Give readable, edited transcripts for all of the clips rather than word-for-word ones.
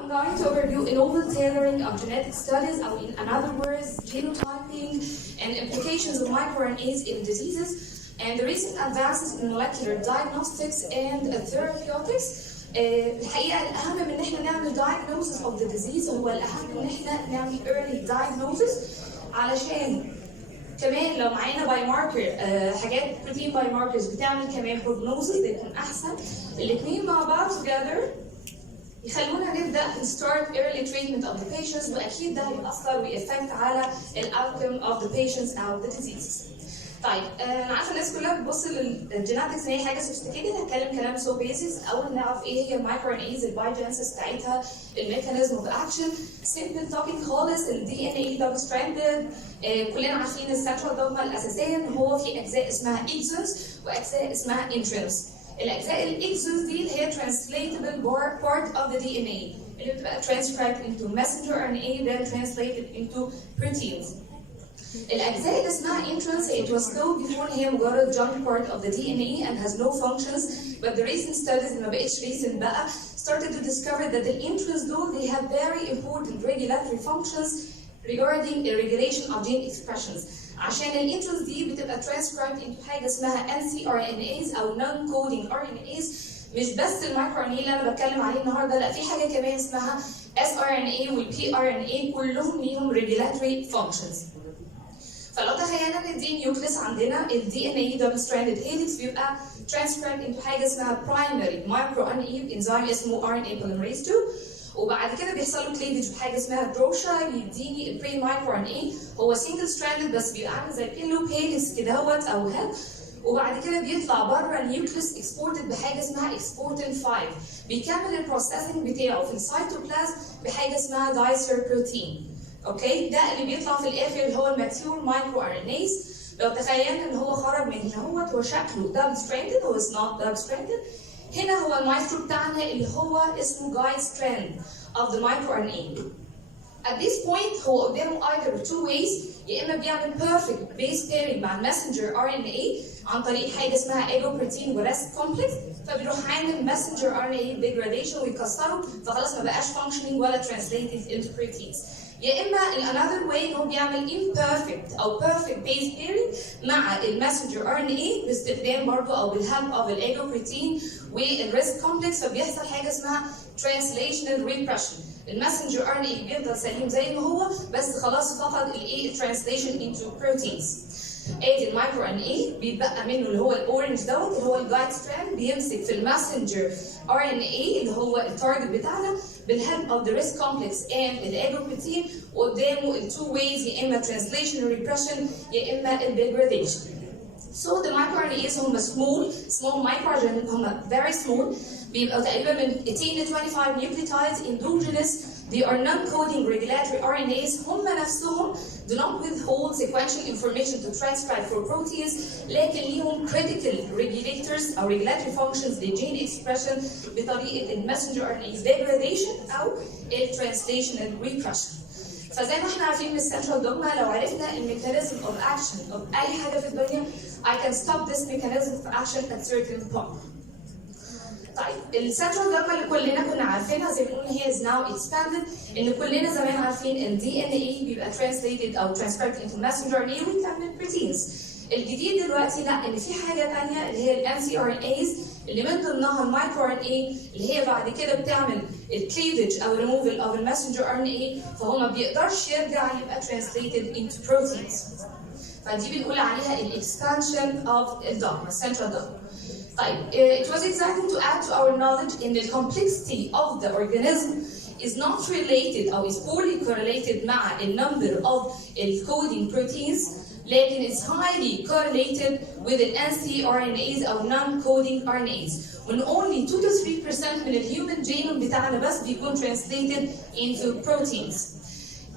I'm going to overview novel tailoring of genetic studies, or in other words, genotyping and implications of microRNAs in diseases, and the recent advances in molecular diagnostics and therapeutics. الحقيقة الأهم من إن إحنا نعمل diagnosis of the disease هو الأهم إن إحنا نعمل early diagnosis، علشان كمان لو معانا بايوماركر حاجات بروتين بايوماركرز بتعمل كمان prognosis ده يكون أحسن. الاثنين مع بعض together يخلونا نبدأ start early treatment of the patients، وأكيد ده هيأثر ويأفكت على outcome of the patients أو the diseases. طيب انا عارفه الناس كلها بتبص للجيناتكس ان هي حاجه سوفيستيكيتد، هتكلم كلام سو بيزكس. اول نعرف ايه هي المايكرو ان ايز، البايوجينيسيس بتاعتها، الميكانيزم اوف اكشن، سيمبل توكينج خالص. الدي ان اي دبل ستراندد، كلنا عارفين السنترال دوجما الاساسيه ان هو في اجزاء اسمها اكزونز واجزاء اسمها انترنز. الاجزاء الاكزونز دي اللي هي translatable part of the DNA اللي بتبقى transcribed into messenger RNA then translated into proteins. الأجزاء اللي اسمها introns it was called before هي مجرد junk part of the DNA and has no functions, but the recent studies اللي ما بقتش recent بقى started to discover that the introns though they have very important regulatory functions regarding the regulation of gene expressions. عشان الانترونز دي بتبقى transcribed into حاجة اسمها ncRNAs أو non-coding RNAs. مش بس المايكرو RNA اللي أنا بتكلم عليه النهارده، لا في حاجة كمان اسمها sRNA وال pRNA كلهم ليهم regulatory functions. فلو تخيلنا ان الدي نيوكليس عندنا الدي ان اي دبل ستراندد هيليكس بيبقى ترانسكرايبد انتو حاجه اسمها برايمري مايكرو ان اي انزيم اسمه ار ان اي بوليمريز 2، وبعد كده بيحصل له كليفج بحاجه اسمها دروشا يديني البري مايكرو ان اي. هو سنجل ستراندد بس بيبقى عامل زي بيلو هيليكس كده اهوت او هيد، وبعد كده بيطلع بره النيوكليس اكسبورتد بحاجه اسمها اكسبورتين 5، بيكمل البروسيسنج بتاعه في السيتوبلازم بحاجه اسمها دايسر بروتين. اوكي، ده اللي بيطلع في الاخر اللي هو الماتيور مايكرو ارنيز. لو تخيلنا ان هو خرج من هنا هو شكله دبل ستراندد، هو از نوت دبل ستراندد. هنا هو المايسترو بتاعنا اللي هو اسمه جايد ستراند اوف ذا مايكرو ار ان اي. At this point هو قدامه either two ways، يا اما بيعمل perfect base pairing مع الماسنجر ار ان اي عن طريق حاجه اسمها ايجوبروتين وريست كومبلكس، فبيروح عامل ماسنجر ار ان اي ديجراديشن ويكسره، فخلاص ما بقاش functioning ولا translated into proteins. يا اما another way ان هو بيعمل imperfect او perfect base pairing مع الماسنجر ار ان اي باستخدام برضه او بالهيلب اوف الايجوبروتين والريست كومبلكس، فبيحصل حاجه اسمها translational repression. الماسنجر ار ان اي بيفضل سليم زي ما هو، بس خلاص فقد الايه translation into proteins. ادي المايكرو ان اي بيتبقى منه اللي هو الاورنج دوت اللي هو الجايد ستراند، بيمسك في الماسنجر ار ان اي اللي هو التارجت بتاعنا بالهيلب اوف ذا ريست كومبلكس اند الايجوبروتين، وقدامه التو ويز يا اما translation repression يا اما الديجراديشن. So the microRNAs هم small microRNAs هم very small، بيبقوا تقريبا من 18 to 25 nucleotides endogenous. They are non-coding regulatory RNAs. هم نفسهم do not withhold sequential information to transcribe for proteins، لكن ليهم critical regulators أو regulatory functions لgene expression بطريقة الماسنجر RNA degradation أو translational repression. فزي ما احنا عارفين من السنترال دوجما، لو عرفنا الميكانيزم اوف اكشن اوف اي حاجه في الدنيا I can stop this mechanism of action at certain point. طيب السنترال دوجما اللي كلنا كنا عارفينها زي ما بنقول هي is now expanded، ان كلنا زمان عارفين ان دي ان اي بيبقى translated او transcribed into messenger RNA ويكمل proteins. الجديد دلوقتي لا، ان في حاجه ثانيه اللي هي الانسي ار ان ايز اللي من ضمنها المايكرو ار ان اي اللي هي بعد كده بتعمل الكليفج او ريموفل اوف الماسنجر ار ان اي، فهو ما بيقدرش يرجع يبقى translated into proteins. فدي بنقول عليها الاكسبانشن اوف الدوجما السنترال دوجما. طيب it was exciting to add to our knowledge in the complexity of the organism is not related or is poorly correlated مع the number of coding proteins، لكن it's highly correlated with the ncRNAs or non-coding RNAs. when only 2 to 3% من الهيومن جينوم بتاعنا بس بيكون translated into proteins.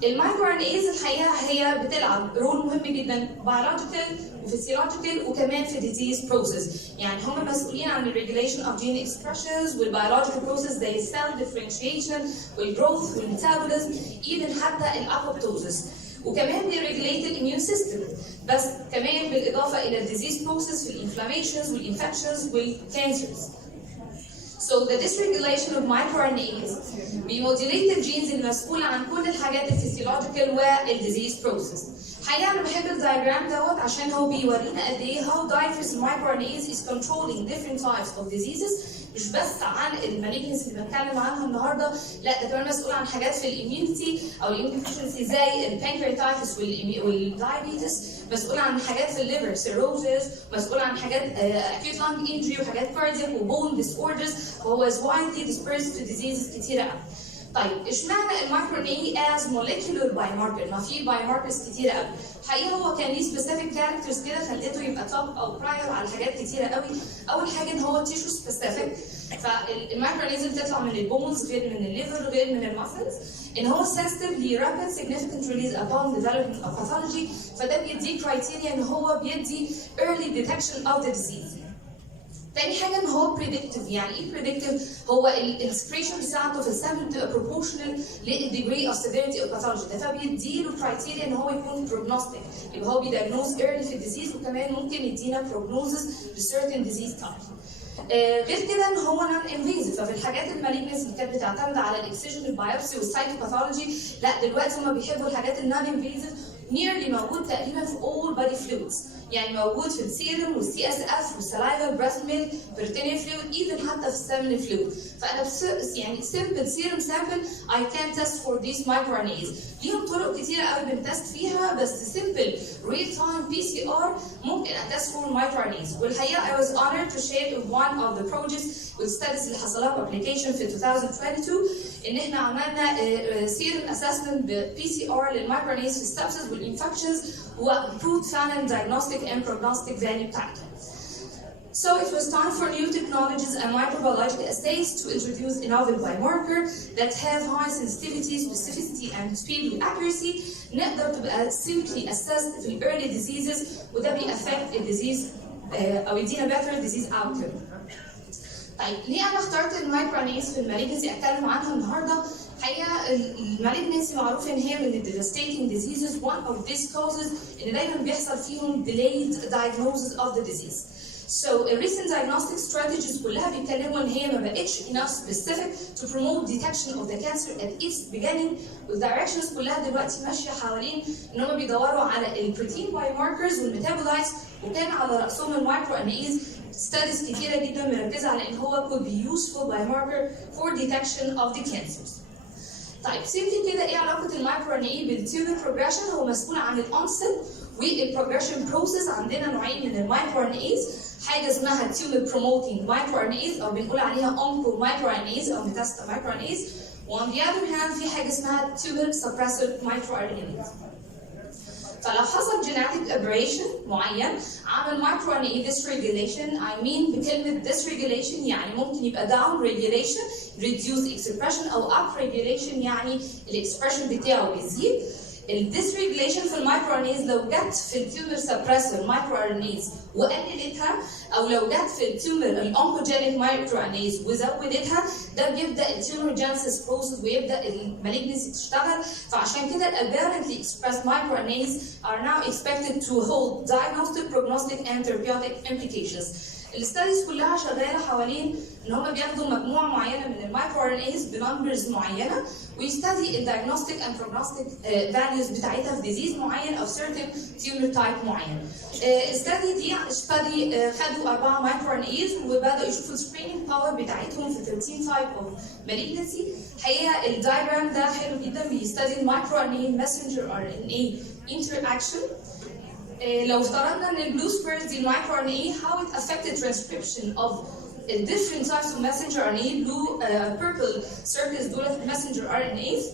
المايكرو RNAs الحقيقه هي بتلعب رول مهم جدا biological وفسيولوجيكال وكمان في disease process، يعني هم مسؤولين عن الريجوليشن of gene expressions والبيولوجيكال process زي cell differentiation والgrowth والميتابوليزم even حتى الابوبتوزس، وكمان بيريجوليت الاميون سيستم، بس كمان بالاضافه الى الديزيز بروسيس في الانفلاميشنز والانفكشنز والكانسرز. So the dysregulation of microRNAs بيموديليت الجينز المسؤولة عن كل الحاجات الفسيولوجيكال والديزيز بروسيس. حقيقة أنا بحب الدايجرام دوت عشان هو بيورينا قد إيه how diverse microRNAs is controlling different types of diseases. مش بس عن المالجنسي اللي بنتكلم عنها النهارده، لا ده كمان مسؤول عن حاجات في الاميونيتي او الاميونيتي زي البانكرياتايتس والدايابيتس، مسؤول عن حاجات في الليفر سيروزز، مسؤول عن حاجات acute lung injury وحاجات cardiac وبون disorders، وهو is widely dispersed to diseases كتيره قوي. طيب اشمعنى المايكرو as molecular biomarker؟ ما في biomarkers كتيره قوي. حقيقة هو كان ليه specific characters كده خليته يبقى top او prior على حاجات كتيره قوي. اول حاجه ان هو tissue specific، فالمايكرو اللي بتطلع من البونز غير من الليفر غير من المسلز، ان هو sensitive rapid significant release upon development of pathology، فده بيدي criteria ان هو بيدي early detection of the disease. تاني حاجه ان هو predictive. يعني ايه predictive؟ هو السكريشن بتاعته في السامبل بتبقى proportional للdegree of severity of pathology ده، فبيديله criteria ان هو يكون prognostic، يبقى هو بيدايجنوز early في الديزيز، وكمان ممكن يدينا prognosis لcertain disease types. غير كده ان هو نون انفيزيف، ففي الحاجات المالجنس اللي كانت بتعتمد على الاكسجين البايوبسي والسايتوباثولوجي، لا دلوقتي هم بيحبوا الحاجات النون انفيزيف. nearly موجود تقريبا في all body fluids، يعني موجود في السيرم والسي اس اف والسلايفا بريست ميلك بيرتينيال فلويد، ايفن حتى في السيمينال فلويد. فانا يعني سمبل سيرم سامبل I can test for these microRNAs. ليهم طرق كتيره قوي بنتست فيها، بس سمبل ريل تايم PCR ممكن اتست for microRNAs. والحقيقه I was honored to share one of the projects والستاديز اللي حصل لها publication في 2022 ان احنا عملنا سيرم اسسمنت ب PCR للمايكرونيز في السبسس والانفكشنز، وبروفد فعلا diagnostic and prognostic value بتاعتها. So it was time for new technologies and microbiological assays to introduce a novel biomarker that have high sensitivity, specificity and speed with accuracy. نقدر تبقى simply assessed في early diseases، وده بيأفكت الديزيز او يدينا better disease outcome. طيب ليه انا اخترت المايكرونيز في المالجنسي اتكلم عنها النهارده؟ الحقيقه المالجنسي معروف ان هي من الديفاستيتنج ديزيزز. one of these causes ان دايما بيحصل فيهم delayed diagnosis of the disease. So recent diagnostic strategies كلها بيتكلموا ان هي ما بقتش enough specific to promote detection of the cancer at its beginning. والdirections كلها دلوقتي ماشيه حوالين ان هم بيدوروا على البروتين biomarkers والميتابولايتس، وكان على راسهم المايكرو-RNAs. studies كتيره جدا مركزه على ان هو could be useful biomarker for detection of the cancers. طيب سيمبلي كده ايه علاقه المايكرو-RNA بالتيومر بروجريشن؟ هو مسؤول عن الانسل والبروجريشن بروسيس. عندنا نوعين من المايكرو-RNAs، حاجه اسمها tumor promoting microRNAs او بنقول عليها onco microRNAs او metastatic microRNAs، وon the other hand في حاجه اسمها tumor suppressor microRNAs. فلو حصل genetic aberration معين عمل microRNA dysregulation، I mean بكلمه dysregulation يعني ممكن يبقى down regulation reduce expression او up regulation يعني الاكسبريشن بتاعه بيزيد. الديسريجليشن في المايكرو-RNAs لو جت في التيومر سبريسور مايكرو-RNAs وقللتها، او لو جت في التيومر الانكوجينيك مايكرو-RNAs وزودتها، ده بيبدا التيومر جينيسيس بروسيس ويبدا المالجنسي تشتغل. فعشان كده الابيرنتلي expressed micro-RNAs are now expected to hold diagnostic, prognostic and therapeutic implications. الستاديز كلها شغاله حوالين ان هم بياخدوا مجموعه معينه من المايكرو-RNAs بنمبرز معينه ويستدي الدايجنوستيك اند بروجنوستيك فاليوز بتاعتها في ديزيز معين او certain tumor type معين. الستادي دي خدوا 4 مايكرو-RNAs وبداوا يشوفوا السكريننج باور بتاعتهم في 13 type of malignancy. الحقيقه الدايجرام ده حلو جدا، بيستدي المايكرو-RNA messenger RNA interaction. لو افترضنا ان البلو سكويرز دي المايكرو-RNA how it affected transcription of different types of messenger RNA. blue purple circles دول messenger RNAs.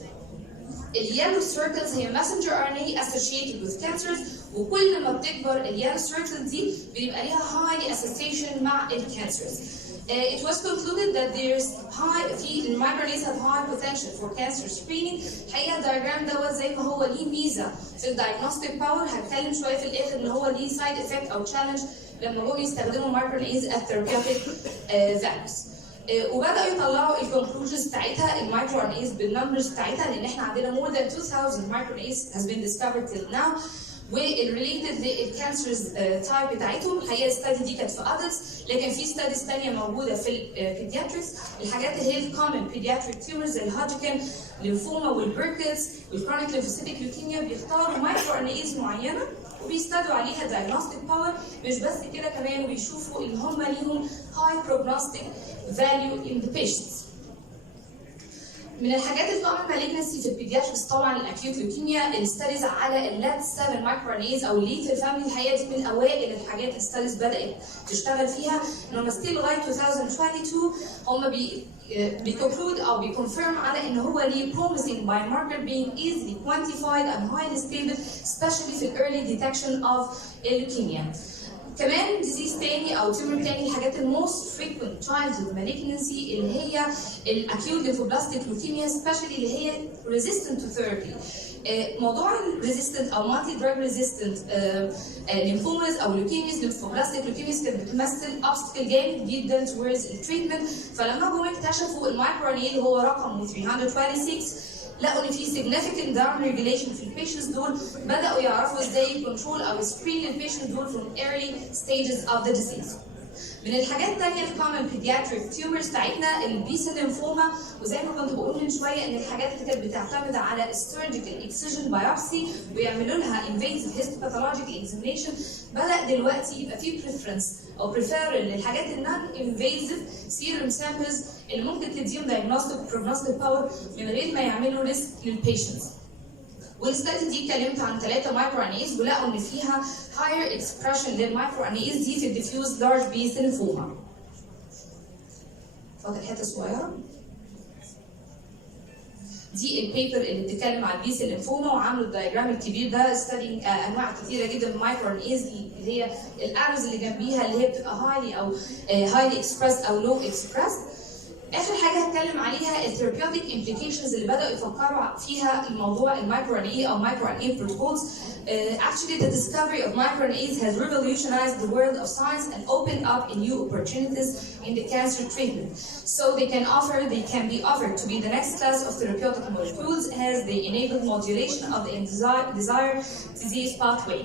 اليالو circles هي messenger RNA associated with cancers، وكل ما بتكبر اليالو circles دي بيبقى ليها high association مع الكانسرز. It was concluded that there's the microRNAs have high potential for cancer screening. الحقيقه الدايجرام دوت زي ما هو ليه ميزه في الدايجنوستيك باور، هتكلم شويه في الاخر ان هو ليه سايد افكت او تشالنج لما جم يستخدموا microRNAs at therapeutic values. وبداوا يطلعوا الكونكلوجنز بتاعتها المايكرو-RNAs بالنمبرز بتاعتها، لان احنا عندنا more than 2000 microRNAs has been discovered till now. والريليتد للكانسرز تايب بتاعتهم. الحقيقه الستادي دي كانت في ادلتس، لكن في ستاديز ثانيه موجوده في البيدياتريكس. الحاجات اللي هي الكومن بيدياتريك تيومرز زي الهودجكن ليمفوما والبيركتس والكرونيك ليمفوسيتيك ليوكيميا بيختاروا مايكرو ار ان ايز معينه وبيستدعوا عليها دايجنوستيك باور. مش بس كده، كمان بيشوفوا ان هم ليهم هاي بروجنوستيك فاليو ان ذا بيشنتس. من الحاجات الكومن مالجنسي في البيدياتريكس طبعا الاكيوت لوكيميا. الستاديز على اللات 7 مايكرونيز او الليثال فاميلي الحقيقه دي من اوائل الحاجات الستاديز بدات تشتغل فيها، ان هم ستيل لغايه 2022 هم بيكونكلود او بيكونفيرم على ان هو ليه promising biomarker being easily quantified and highly stable especially في early detection of leukemia. كمان ديزيز تاني او تيومر تاني الحاجات الموست فريكوينت childhood malignancy اللي هي الاكيوت ليمفوبلاستيك لوكيميا سبيشالي اللي هي resistant to therapy. موضوع الريزيستنت او مالتي دراج ريزيستنت ليمفوماز او لوكيميز ليمفوبلاستيك لوكيميز كانت بتمثل obstacle جامد جدا towards التريتمنت. فلما جم اكتشفوا المايكرو ار ان اي اللي هو رقمه 326 لقوا ان في significant down regulation في البيشنتس دول، بداوا يعرفوا ازاي كنترول او سكرين البيشنت دول from early stages of the disease. من الحاجات الثانيه الكومن بيدياتريك تيومرز بتاعتنا البيسل ليمفوما، وزي ما كنت بقول من شويه ان الحاجات اللي كانت بتعتمد على السيرجيكال اكسجن بايوبسي ويعملوا لها انفيزيف هيستوباثولوجيكال اكزامينيشن، بدا دلوقتي يبقى في بريفرنس او بريفيرال للحاجات النون انفيزيف سيروم سامبلز اللي ممكن تديهم دايجنوستيك بروجنوستيك باور من غير ما يعملوا ريسك للبيشنتس. والستادي دي اتكلمت عن 3 مايكرو انيز ولقوا ان فيها higher expression للمايكرو انيز دي في الديفيوز لارج بي ليمفوما. فاضل حته صغيره. دي البيبر اللي بتتكلم عن البيسل ليمفوما وعملوا الدايجرام الكبير ده ستادي انواع كثيره جدا من المايكرو انيز اللي هي الارز اللي جنبيها اللي هي بتبقى هايلي او هايلي اكسبرس او لو اكسبرس. اخر حاجه هتكلم عليها الثيرابيوتيك امبليكيشنز اللي بداوا يفكروا فيها الموضوع المايكرو ان اي او مايكرو ان اي بروتوكولز. Actually, the discovery of microRNAs has revolutionized the world of science and opened up new opportunities in the cancer treatment. So they can be offered to be the next class of therapeutic molecules as they enable modulation of the desired disease pathway.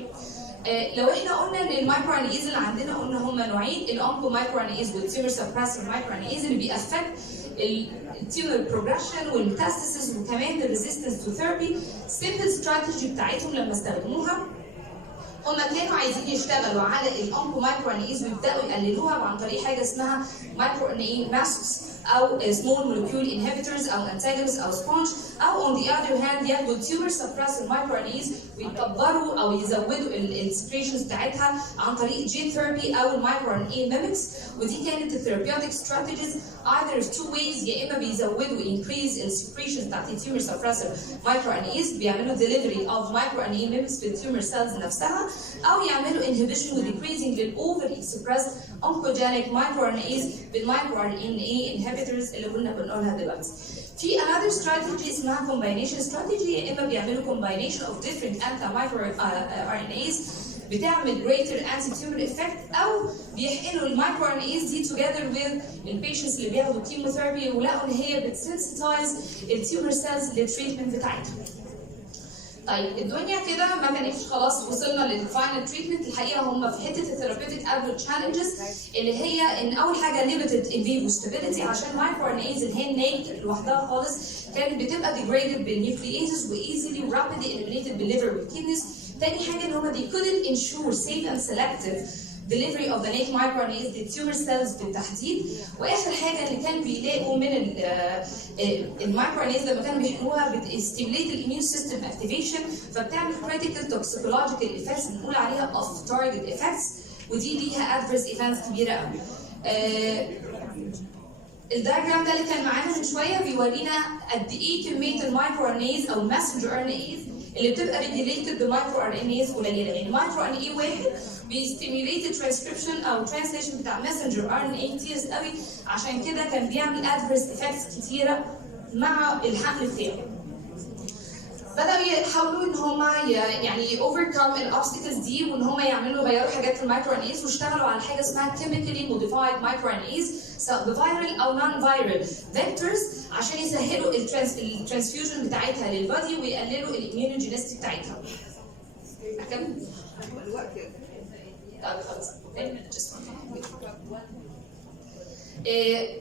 لو احنا قلنا ان المايكرو انيز اللي عندنا قلنا هم نوعين، الانكو مايكرو انيز والتيومر سبريسر مايكرو انيز اللي بيأفكت التيومر بروجريشن والميتاستاسيس وكمان الريزيستنس تو ثيرابي. السيمبل استراتيجي بتاعتهم لما استخدموها هم كانوا عايزين يشتغلوا على الانكو مايكرو انيز ويبداوا يقللوها عن طريق حاجه اسمها مايكرو ان اي ماسكس او small molecule inhibitors او antagonists او sponge، او on the other hand ياخدوا tumor suppressor microRNAs ويكبروا او يزودوا السكريشنز بتاعتها عن طريق gene therapy او المايكرو mimics. ودي كانت الثيرابيوتيك strategies either of two ways، يا اما بيزودوا increase السكريشنز بتاعت التيومر suppressor microRNAs بيعملوا delivery of microRNA mimics في التيومر سيلز نفسها، او يعملوا inhibition و decreasing للاوفر expressed oncogenic microRNAs بالmicroRNA inhibitors اللي كنا بنقولها دلوقتي. في another strategy اسمها combination strategy، يا اما بيعملوا combination of different anti-microRNAs بتعمل greater anti-tumor effect، او بيحقنوا المايكرو RNAs دي together with البيشنتس اللي بياخدوا chemotherapy ولقوا ان هي بتسنسيتايز التيومر سيلز للتريتمنت بتاعتهم. طيب الدنيا كده ما كانتش خلاص وصلنا للفاينل تريتمنت. الحقيقه هم في حته الثيرابيوتيك قابلوا تشالنجز اللي هي ان اول حاجه ليميتد ان فيفو ستابيليتي عشان المايكرو RNAs اللي هي نيكد لوحدها خالص كانت بتبقى ديجريدد بالنيوكلييزز وايزلي ورابيدلي اليمينيتد بالليفر والكيدنيز. تاني حاجه ان هم they couldn't ensure safe and selective delivery of the naked microRNAs للتيومر سيلز بالتحديد. واخر حاجه اللي كانوا بيلاقوا من المايكروRNAs لما كانوا بيحقنوها بتستيميليت الاميون سيستم اكتيفيشن فبتعمل critical toxicological effects بنقول عليها off target effects، ودي ليها adverse events كبيره قوي. الدايجرام ده اللي كان معانا من شويه بيورينا قد ايه كميه المايكروRNAs او messenger RNAs اللي بتبقى ريجيليتد بمايكرو RNAs قليله. يعني مايكرو RNA واحد بيستيميليت الترانسكريبشن او ترانسليشن بتاع messenger RNA كتير قوي، عشان كده كان بيعمل ادفيرس افكتس كتيره مع الحقن بتاعه. بدأوا يحاولوا ان هم يعني اوفركم الاوبستكلز دي وان هم يغيروا حاجات في المايكرو RNAs واشتغلوا على حاجه اسمها chemically modified microRNAs سواء بفيرال او نون فيرال فيكتورز عشان يسهلوا الترانسفيوجن بتاعتها للبادي ويقللوا الاميونوجينيستي بتاعتها. أكمل؟ طب خلاص.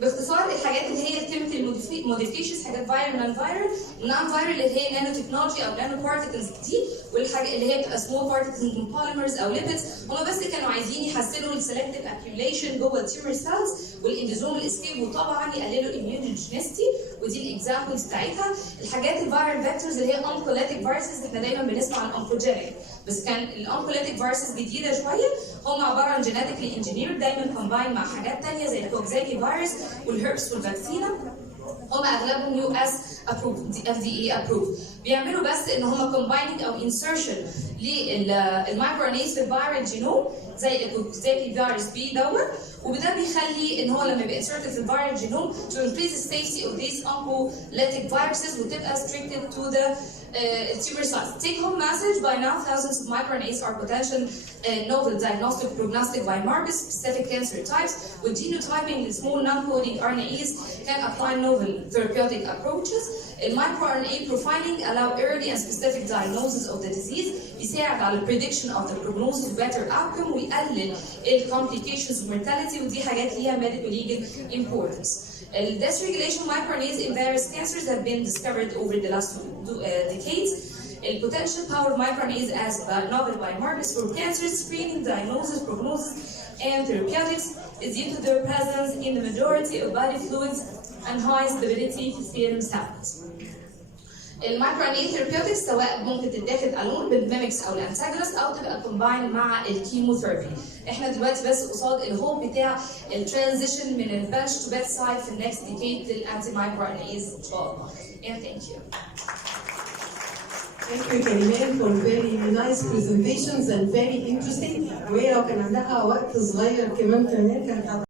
باختصار الحاجات اللي هي الكيميكال موديفيكيشنز، حاجات فايرال نون فايرال، ونون فايرال اللي هي نانو تكنولوجي او نانو بارتكلز دي، والحاجه اللي هي بتبقى سمول بارتكلز من بوليمرز او ليبيدز. هم بس كانوا عايزين يحسنوا السلكتيف اكيوليشن جوه التيومر سيلز والاندوزومال اسكيب، وطبعا يقللوا الاميونوجينيستي، ودي الاكزامبلز بتاعتها. الحاجات الفايرال فيكتورز اللي هي انكوليتيك فيروسز، احنا دايما بنسمع عن انكوجينيك، بس كان الانكوليتيك فيروسز جديده شويه، هم عباره عن جينيتيكلي انجينيرد، دايما كومباين مع حاجات ثانيه زي الكوكزاكي فيروس والهيربس والفاكسينا. هم اغلبهم يو اس ابروف، اف دي اي ابروف. بيعملوا بس ان هم كومبايننج او انسرشن للمايكرو ارنيز في الفيرال جينوم زي الكوكزاكي فيروس بي دوت، وده بيخلي ان هو لما يبقى inserted في الفيرال جينوم to increase the safety of these oncolytic viruses وتبقى restricted to the tumor cells. Take home message: by now thousands of microRNAs are potential novel diagnostic prognostic biomarkers specific cancer types. With genotyping, the small non-coding RNAs can apply novel therapeutic approaches. المicroRNA profiling allow early and specific diagnosis of the disease. بيساعد على prediction of the prognosis better outcome ويقلل complications of mortality، ودي حاجات ليها medical legal importance. The dysregulation microRNAs in various cancers have been discovered over the last decades. The potential power of microRNAs as novel biomarkers for cancer screening, diagnosis, prognosis, and therapeutics is due to their presence in the majority of body fluids and high stability في serum samples. المايكرو ثيرابيوتكس سواء ممكن تتاخد الون بالميمكس او الانتاجونست او تبقى كومباين مع الكيموثيرابي. احنا دلوقتي بس قصاد الهوب بتاع الترانزيشن من البنش تو بيد سايد في النكست ديكيد للانتي مايكرو ارنيز ان شاء الله. And thank you. Thank you Kariman for very nice presentations and very interesting. وهي لو كان عندها وقت صغير كمان كان